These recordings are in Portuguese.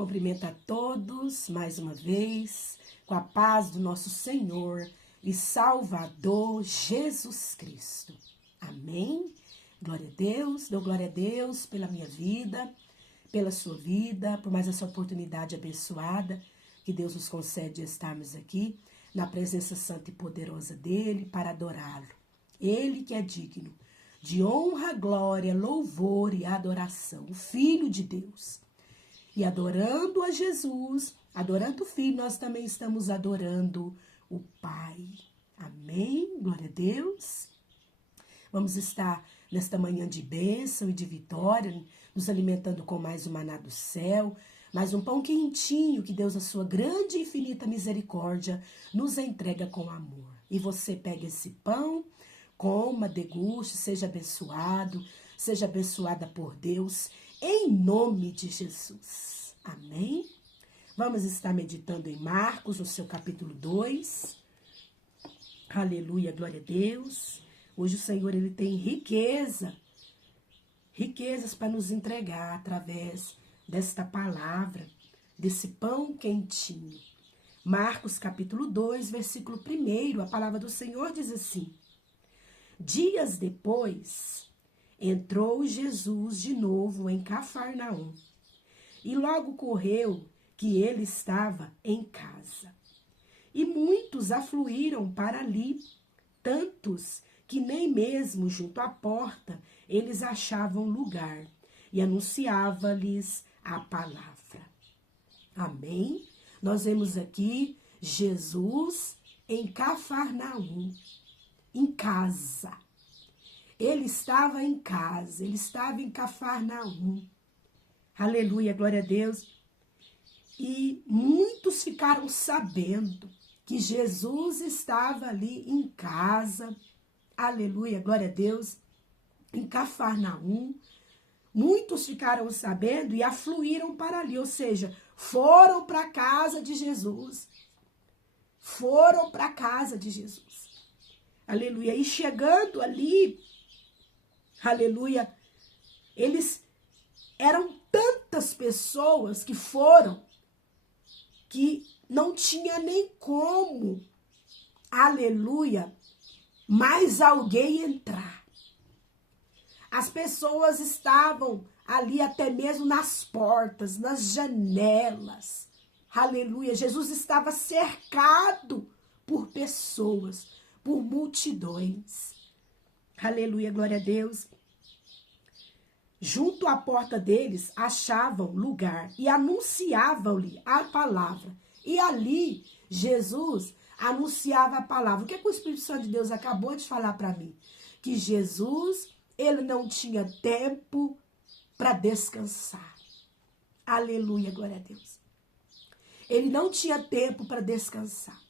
Cumprimento a todos, mais uma vez, com a paz do nosso Senhor e Salvador Jesus Cristo. Amém? Glória a Deus, dou glória a Deus pela minha vida, pela sua vida, por mais essa oportunidade abençoada que Deus nos concede de estarmos aqui na presença santa e poderosa dEle para adorá-lo. Ele que é digno de honra, glória, louvor e adoração, o Filho de Deus. E adorando a Jesus, adorando o Filho, nós também estamos adorando o Pai. Amém? Glória a Deus. Vamos estar nesta manhã de bênção e de vitória, nos alimentando com mais um maná do céu, mais um pão quentinho que Deus, a sua grande e infinita misericórdia, nos entrega com amor. E você pega esse pão, coma, deguste, seja abençoada por Deus, em nome de Jesus. Amém? Vamos estar meditando em Marcos, no seu capítulo 2. Aleluia, glória a Deus. Hoje o Senhor, Ele tem riquezas para nos entregar através desta palavra, desse pão quentinho. Marcos capítulo 2, versículo 1, a palavra do Senhor diz assim: Dias depois, entrou Jesus de novo em Cafarnaum, e logo correu que ele estava em casa. E muitos afluíram para ali, tantos que nem mesmo junto à porta eles achavam lugar, e anunciava-lhes a palavra. Amém? Nós vemos aqui Jesus em Cafarnaum, em casa. Ele estava em casa, ele estava em Cafarnaum. Aleluia, glória a Deus. E muitos ficaram sabendo que Jesus estava ali em casa. Aleluia, glória a Deus. Em Cafarnaum. Muitos ficaram sabendo e afluíram para ali, ou seja, foram para a casa de Jesus. Foram para a casa de Jesus. Aleluia. E chegando ali, aleluia, eles eram tantas pessoas que foram, que não tinha nem como, aleluia, mais alguém entrar. As pessoas estavam ali até mesmo nas portas, nas janelas. Aleluia. Jesus estava cercado por pessoas, por multidões. Aleluia, glória a Deus. Junto à porta deles achavam lugar e anunciavam-lhe a palavra. E ali Jesus anunciava a palavra. O que o Espírito Santo de Deus acabou de falar para mim? Que Jesus, ele não tinha tempo para descansar. Aleluia, glória a Deus. Ele não tinha tempo para descansar.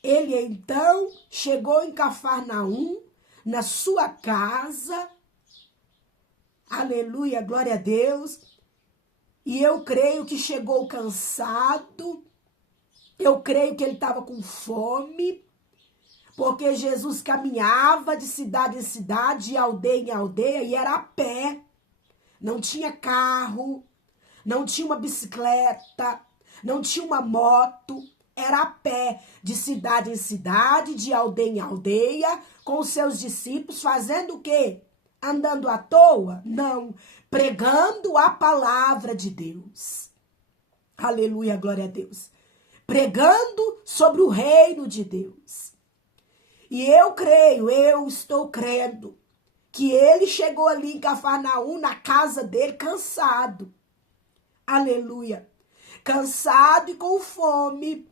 Ele então chegou em Cafarnaum, na sua casa. Aleluia, glória a Deus. E eu creio que chegou cansado. Eu creio que ele estava com fome. Porque Jesus caminhava de cidade em cidade, de aldeia em aldeia, e era a pé. Não tinha carro, não tinha uma bicicleta, não tinha uma moto. Era a pé, de cidade em cidade, de aldeia em aldeia, com os seus discípulos, fazendo o quê? Andando à toa? Não, pregando a palavra de Deus. Aleluia, glória a Deus. Pregando sobre o reino de Deus. E eu estou crendo, que ele chegou ali em Cafarnaum, na casa dele, cansado. Aleluia. Cansado e com fome.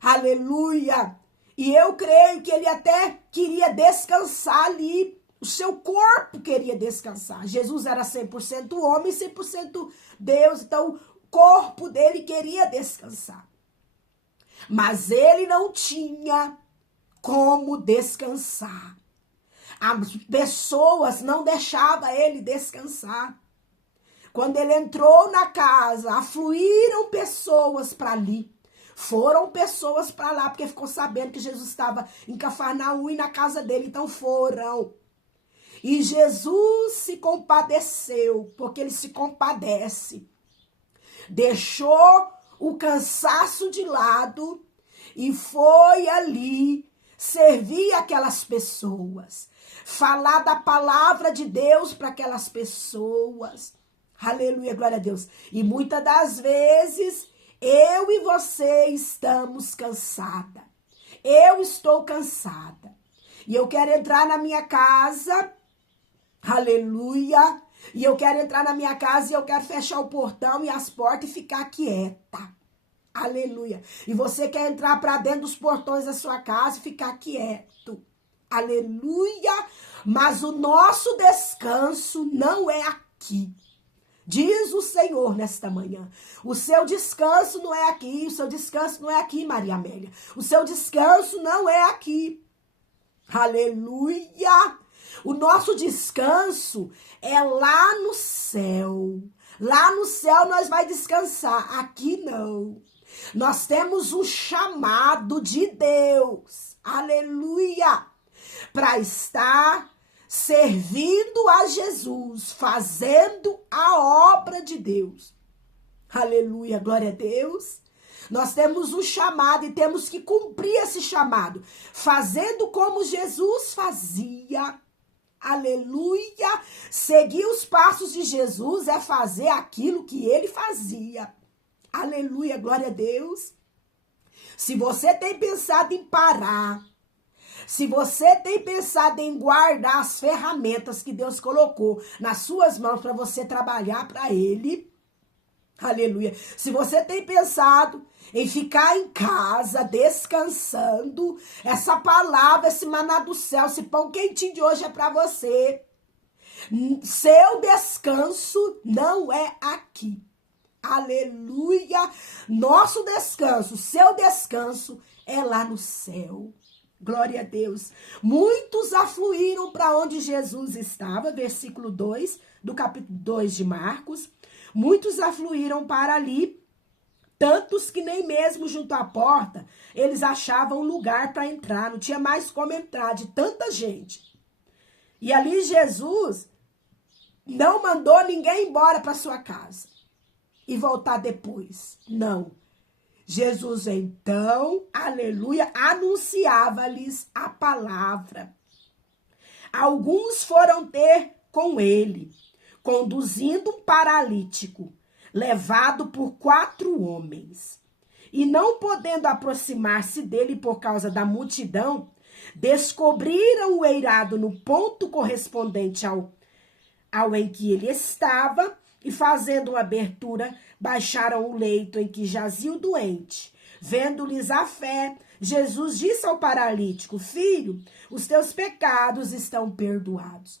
Aleluia. E eu creio que ele até queria descansar ali. O seu corpo queria descansar. Jesus era 100% homem e 100% Deus. Então, o corpo dele queria descansar. Mas ele não tinha como descansar. As pessoas não deixavam ele descansar. Quando ele entrou na casa, afluíram pessoas para ali. Foram pessoas para lá, porque ficou sabendo que Jesus estava em Cafarnaum e na casa dele. Então foram. E Jesus se compadeceu, porque ele se compadece. deixou o cansaço de lado e foi ali servir aquelas pessoas, falar da palavra de Deus para aquelas pessoas. Aleluia, glória a Deus. E muitas das vezes eu e você estamos cansadas. Eu estou cansada. E eu quero entrar na minha casa. Aleluia. E eu quero entrar na minha casa e eu quero fechar o portão e as portas e ficar quieta. Aleluia. E você quer entrar para dentro dos portões da sua casa e ficar quieto. Aleluia. Mas o nosso descanso não é aqui. Diz o Senhor nesta manhã. O seu descanso não é aqui. O seu descanso não é aqui, Maria Amélia. O seu descanso não é aqui. Aleluia. O nosso descanso é lá no céu. Lá no céu nós vai descansar. Aqui não. Nós temos um chamado de Deus. Aleluia. Para estar servindo a Jesus, fazendo a obra de Deus. Aleluia, glória a Deus. Nós temos um chamado e temos que cumprir esse chamado, fazendo como Jesus fazia. Aleluia. Seguir os passos de Jesus é fazer aquilo que ele fazia. Aleluia, glória a Deus. Se você tem pensado em parar, se você tem pensado em guardar as ferramentas que Deus colocou nas suas mãos para você trabalhar para Ele, aleluia. Se você tem pensado em ficar em casa, descansando, essa palavra, esse maná do céu, esse pão quentinho de hoje é para você. Seu descanso não é aqui. Aleluia. Nosso descanso, seu descanso é lá no céu. Glória a Deus. Muitos afluíram para onde Jesus estava, versículo 2 do capítulo 2 de Marcos. Muitos afluíram para ali, tantos que nem mesmo junto à porta eles achavam lugar para entrar, não tinha mais como entrar de tanta gente. E ali Jesus não mandou ninguém embora para sua casa e voltar depois. Não. Jesus, então, aleluia, anunciava-lhes a palavra. Alguns foram ter com ele, conduzindo um paralítico, levado por 4 homens. E não podendo aproximar-se dele por causa da multidão, descobriram o eirado no ponto correspondente ao em que ele estava, e fazendo uma abertura, baixaram o leito em que jazia o doente. Vendo-lhes a fé, Jesus disse ao paralítico: Filho, os teus pecados estão perdoados.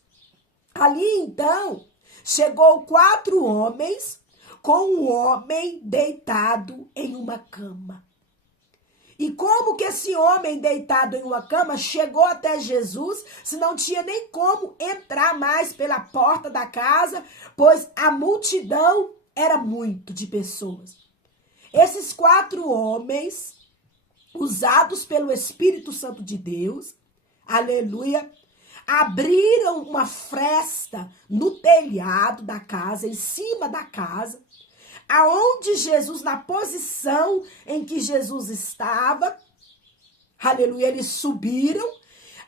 Ali então, chegou 4 homens com um homem deitado em uma cama. E como que esse homem deitado em uma cama chegou até Jesus, se não tinha nem como entrar mais pela porta da casa, pois a multidão era muito de pessoas. Esses 4 homens, usados pelo Espírito Santo de Deus, aleluia, abriram uma fresta no telhado da casa, em cima da casa, aonde Jesus, na posição em que Jesus estava, aleluia, eles subiram,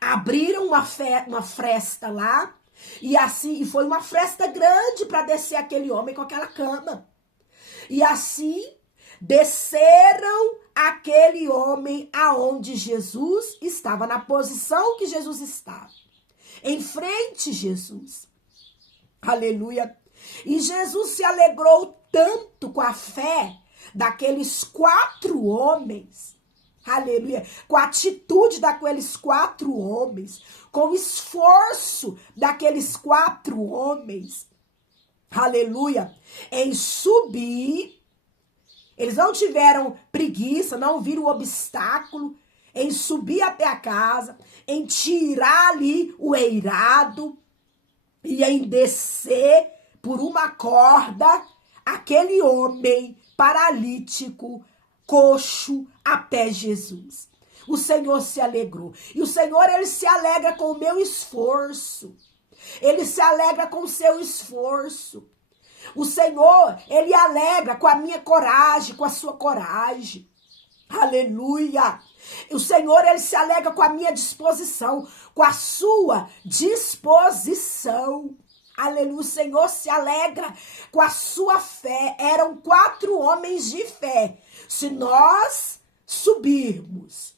abriram uma fresta lá, e assim, e foi uma fresta grande para descer aquele homem com aquela cama. E assim, desceram aquele homem aonde Jesus estava, na posição que Jesus estava, em frente a Jesus. Aleluia. E Jesus se alegrou tanto com a fé daqueles 4 homens, aleluia, com a atitude daqueles 4 homens, com o esforço daqueles 4 homens, aleluia, em subir. Eles não tiveram preguiça, não viram obstáculo em subir até a casa, em tirar ali o eirado e em descer por uma corda aquele homem paralítico, coxo, até Jesus. O Senhor se alegrou. E o Senhor, ele se alegra com o meu esforço. Ele se alegra com o seu esforço. O Senhor, ele alegra com a minha coragem, com a sua coragem. Aleluia. O Senhor, ele se alegra com a minha disposição, com a sua disposição. Aleluia. O Senhor se alegra com a sua fé. Eram 4 homens de fé. Se nós subirmos,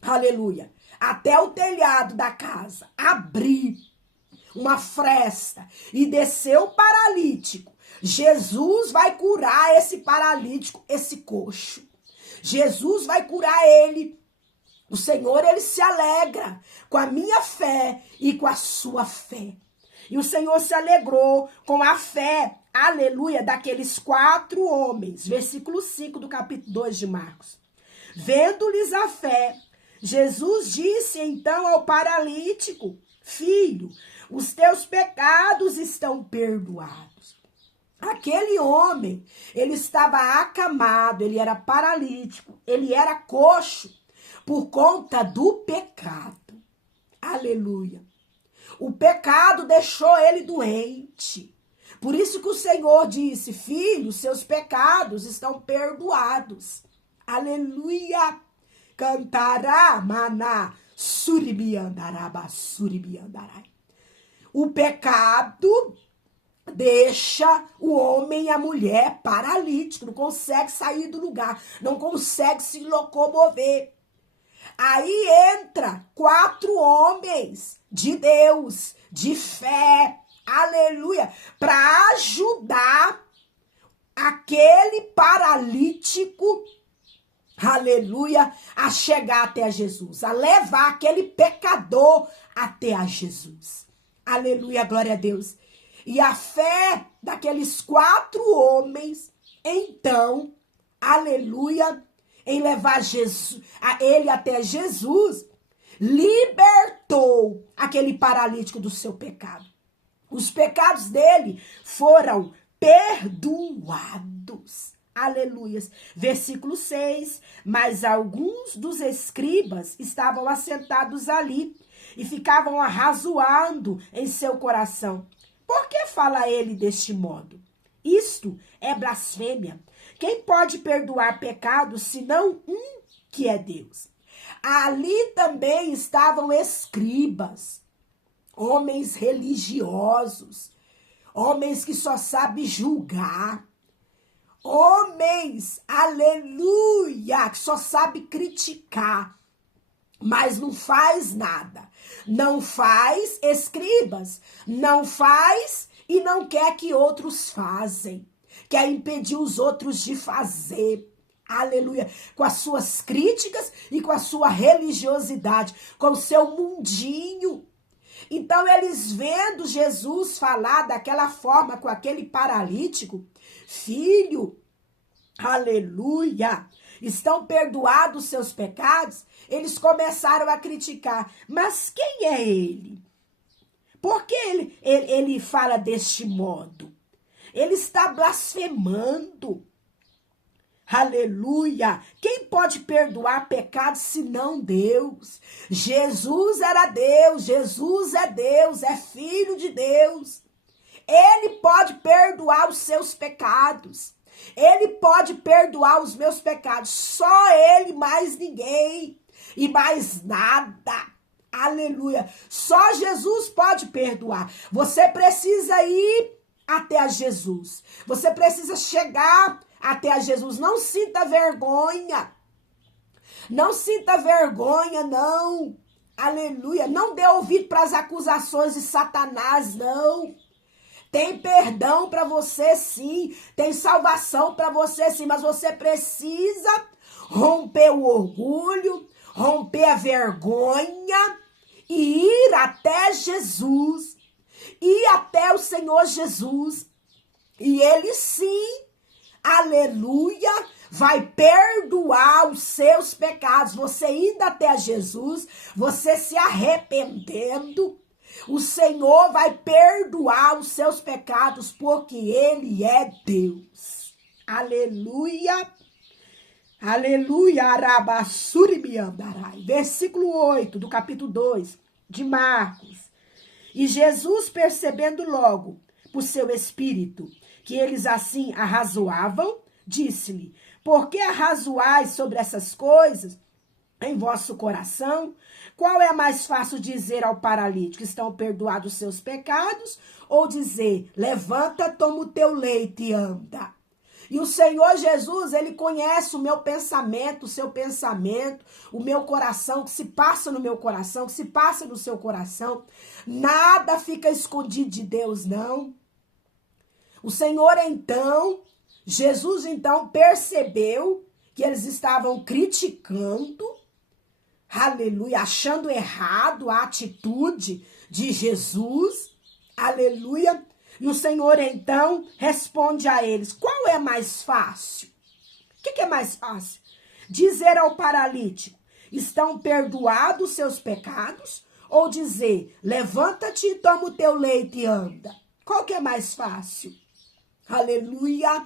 aleluia, até o telhado da casa, abrir uma fresta e descer o paralítico, Jesus vai curar esse paralítico, esse coxo. Jesus vai curar ele. O Senhor, ele se alegra com a minha fé e com a sua fé. E o Senhor se alegrou com a fé, aleluia, daqueles 4 homens. Versículo 5 do capítulo 2 de Marcos. Vendo-lhes a fé, Jesus disse então ao paralítico: filho, os teus pecados estão perdoados. Aquele homem, ele estava acamado, ele era paralítico, ele era coxo por conta do pecado. Aleluia. O pecado deixou ele doente. Por isso que o Senhor disse: filho, seus pecados estão perdoados. Aleluia. Cantará, maná, suribiandaraba, suribiandarai. O pecado deixa o homem e a mulher paralítico, não consegue sair do lugar, não consegue se locomover. Aí entra 4 homens de Deus, de fé, aleluia, para ajudar aquele paralítico, aleluia, a chegar até a Jesus, a levar aquele pecador até a Jesus. Aleluia, glória a Deus. E a fé daqueles 4 homens, então, aleluia, em levar Jesus, a ele até Jesus, libertou aquele paralítico do seu pecado. Os pecados dele foram perdoados. Aleluias. Versículo 6. Mas alguns dos escribas estavam assentados ali e ficavam arrazoando em seu coração. Por que fala ele deste modo? Isto é blasfêmia. Quem pode perdoar pecados senão um que é Deus? Ali também estavam escribas, homens religiosos, homens que só sabem julgar, homens, aleluia, que só sabem criticar, mas não faz nada. Não faz, escribas, não faz e não quer que outros fazem. Quer impedir os outros de fazer. Aleluia. Com as suas críticas e com a sua religiosidade, com o seu mundinho. Então, eles vendo Jesus falar daquela forma com aquele paralítico, filho, aleluia, estão perdoados os seus pecados, eles começaram a criticar. Mas quem é ele? Por que ele fala deste modo? Ele está blasfemando. Aleluia! Quem pode perdoar pecados senão Deus? Jesus era Deus, Jesus é Deus, é filho de Deus. Ele pode perdoar os seus pecados. Ele pode perdoar os meus pecados. Só ele, mais ninguém. E mais nada. Aleluia. Só Jesus pode perdoar. Você precisa ir até a Jesus. Você precisa chegar até a Jesus. Não sinta vergonha. Não sinta vergonha, não. Aleluia. Não dê ouvido para as acusações de Satanás, não. Tem perdão para você, sim. Tem salvação para você, sim. Mas você precisa romper o orgulho, romper a vergonha e ir até Jesus. Ir até o Senhor Jesus. E ele, sim, aleluia, vai perdoar os seus pecados. Você indo até Jesus, você se arrependendo, o Senhor vai perdoar os seus pecados, porque ele é Deus. Aleluia. Aleluia. Arabassuribiandarai. Versículo 8 do capítulo 2 de Marcos. E Jesus, percebendo logo por seu espírito que eles assim arrazoavam, disse-lhe: por que arrazoais sobre essas coisas em vosso coração? Qual é mais fácil dizer ao paralítico: estão perdoados os seus pecados? Ou dizer: levanta, toma o teu leito e anda? E o Senhor Jesus, ele conhece o meu pensamento, o seu pensamento, o meu coração, o que se passa no meu coração, o que se passa no seu coração. Nada fica escondido de Deus, não. O Senhor, então, Jesus, então, percebeu que eles estavam criticando, aleluia, achando errado a atitude de Jesus, aleluia. E o Senhor, então, responde a eles: qual é mais fácil? O que é mais fácil? Dizer ao paralítico: estão perdoados os seus pecados? Ou dizer: levanta-te, toma o teu leito e anda? Qual que é mais fácil? Aleluia!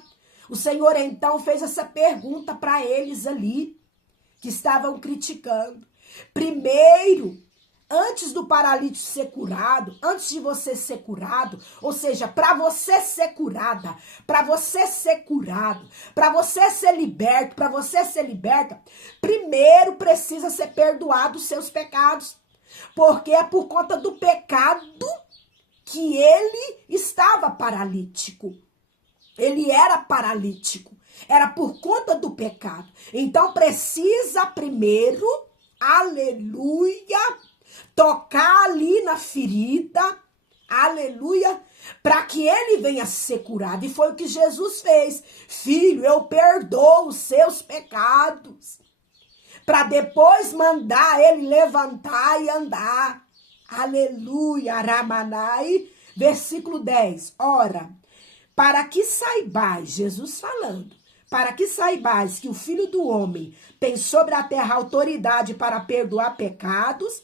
O Senhor, então, fez essa pergunta para eles ali, que estavam criticando. Primeiro, antes do paralítico ser curado, antes de você ser curado, ou seja, para você ser curada, para você ser curado, para você ser liberto, para você ser liberta, primeiro precisa ser perdoado os seus pecados, porque é por conta do pecado que ele estava paralítico. Ele era paralítico, era por conta do pecado. Então precisa primeiro, aleluia, tocar ali na ferida, aleluia, para que ele venha ser curado. E foi o que Jesus fez. Filho, eu perdoo os seus pecados, para depois mandar ele levantar e andar. Aleluia, Ramanai, versículo 10. Ora, para que saibais, Jesus falando, para que saibais que o Filho do Homem tem sobre a terra autoridade para perdoar pecados,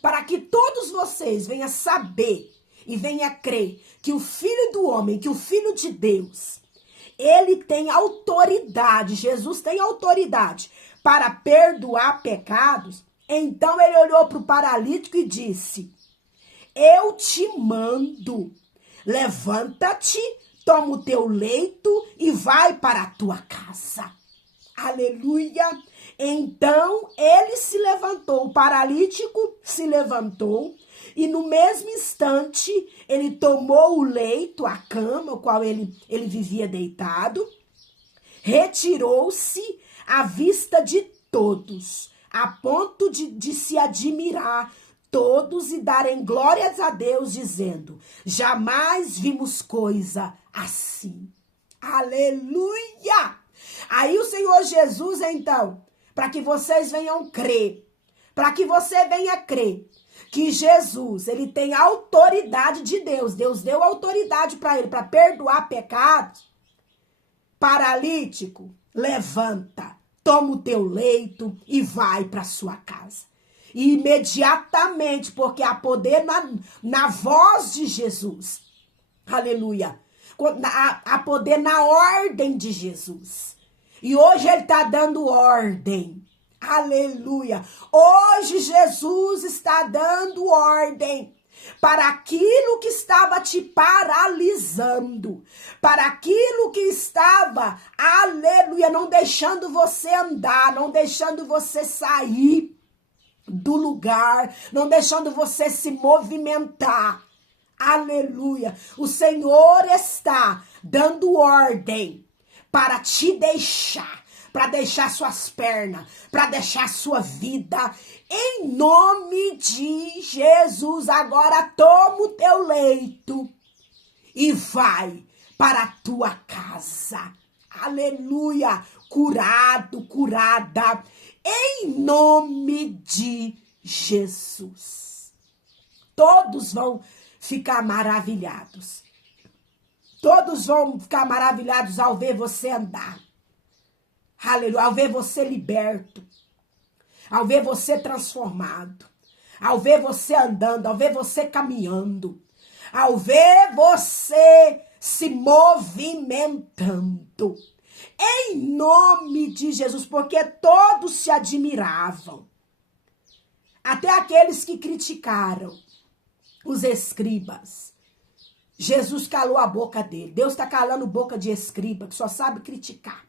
para que todos vocês venham saber e venham crer que o Filho do Homem, que o Filho de Deus, ele tem autoridade, Jesus tem autoridade para perdoar pecados. Então ele olhou para o paralítico e disse: eu te mando, levanta-te, toma o teu leito e vai para a tua casa. Aleluia! Então ele se levantou, o paralítico se levantou e no mesmo instante ele tomou o leito, a cama, o qual ele vivia deitado, retirou-se à vista de todos, a ponto de se admirar todos e darem glórias a Deus, dizendo: jamais vimos coisa assim. Aleluia! Aí o Senhor Jesus, então, para que vocês venham crer, para que você venha crer que Jesus, ele tem autoridade de Deus. Deus deu autoridade para ele, para perdoar pecados. Paralítico, levanta, toma o teu leito e vai para sua casa. E imediatamente, porque há poder na voz de Jesus. Aleluia. Há poder na ordem de Jesus. E hoje ele está dando ordem. Aleluia. Hoje Jesus está dando ordem para aquilo que estava te paralisando, para aquilo que estava, aleluia, não deixando você andar, não deixando você sair do lugar, não deixando você se movimentar. Aleluia. O Senhor está dando ordem para te deixar, para deixar suas pernas, para deixar sua vida. Em nome de Jesus, agora toma o teu leito e vai para a tua casa. Aleluia. Curado, curada. Em nome de Jesus. Todos vão ficar maravilhados. Todos vão ficar maravilhados ao ver você andar. Aleluia. Ao ver você liberto. Ao ver você transformado. Ao ver você andando. Ao ver você caminhando. Ao ver você se movimentando. Em nome de Jesus. Porque todos se admiravam. Até aqueles que criticaram. Os escribas. Jesus calou a boca dele. Deus está calando boca de escriba, que só sabe criticar.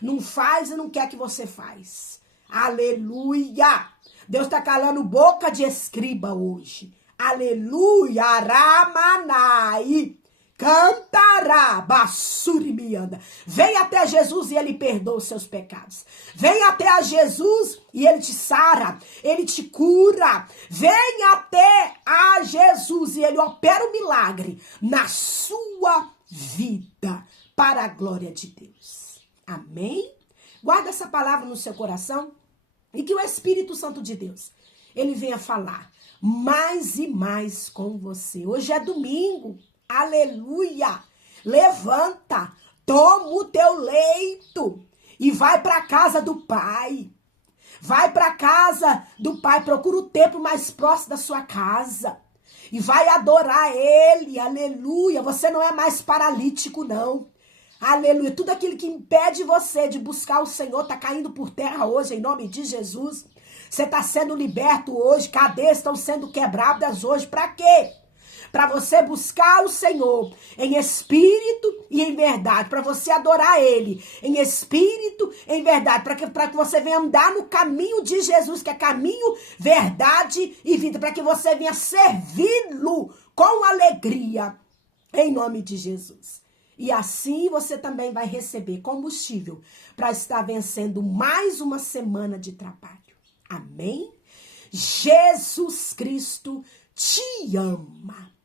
Não faz e não quer que você faz. Aleluia! Deus está calando boca de escriba hoje. Aleluia! Ramanai! Cantará, basuri mianda. Vem até Jesus e ele perdoa os seus pecados. Vem até a Jesus e ele te sara, ele te cura. Vem até a Jesus e ele opera o milagre na sua vida, para a glória de Deus. Amém? Guarda essa palavra no seu coração e que o Espírito Santo de Deus, ele venha falar mais e mais com você. Hoje é domingo. Aleluia! Levanta, toma o teu leito e vai para a casa do Pai. Vai para a casa do Pai, procura o templo mais próximo da sua casa e vai adorar Ele. Aleluia! Você não é mais paralítico, não. Aleluia! Tudo aquilo que impede você de buscar o Senhor está caindo por terra hoje, em nome de Jesus. Você está sendo liberto hoje, cadeias estão sendo quebradas hoje. Para quê? Para você buscar o Senhor em espírito e em verdade, para você adorar Ele em espírito e em verdade, para que você venha andar no caminho de Jesus, que é caminho, verdade e vida, para que você venha servi-lo com alegria, em nome de Jesus. E assim você também vai receber combustível para estar vencendo mais uma semana de trabalho. Amém? Jesus Cristo te ama.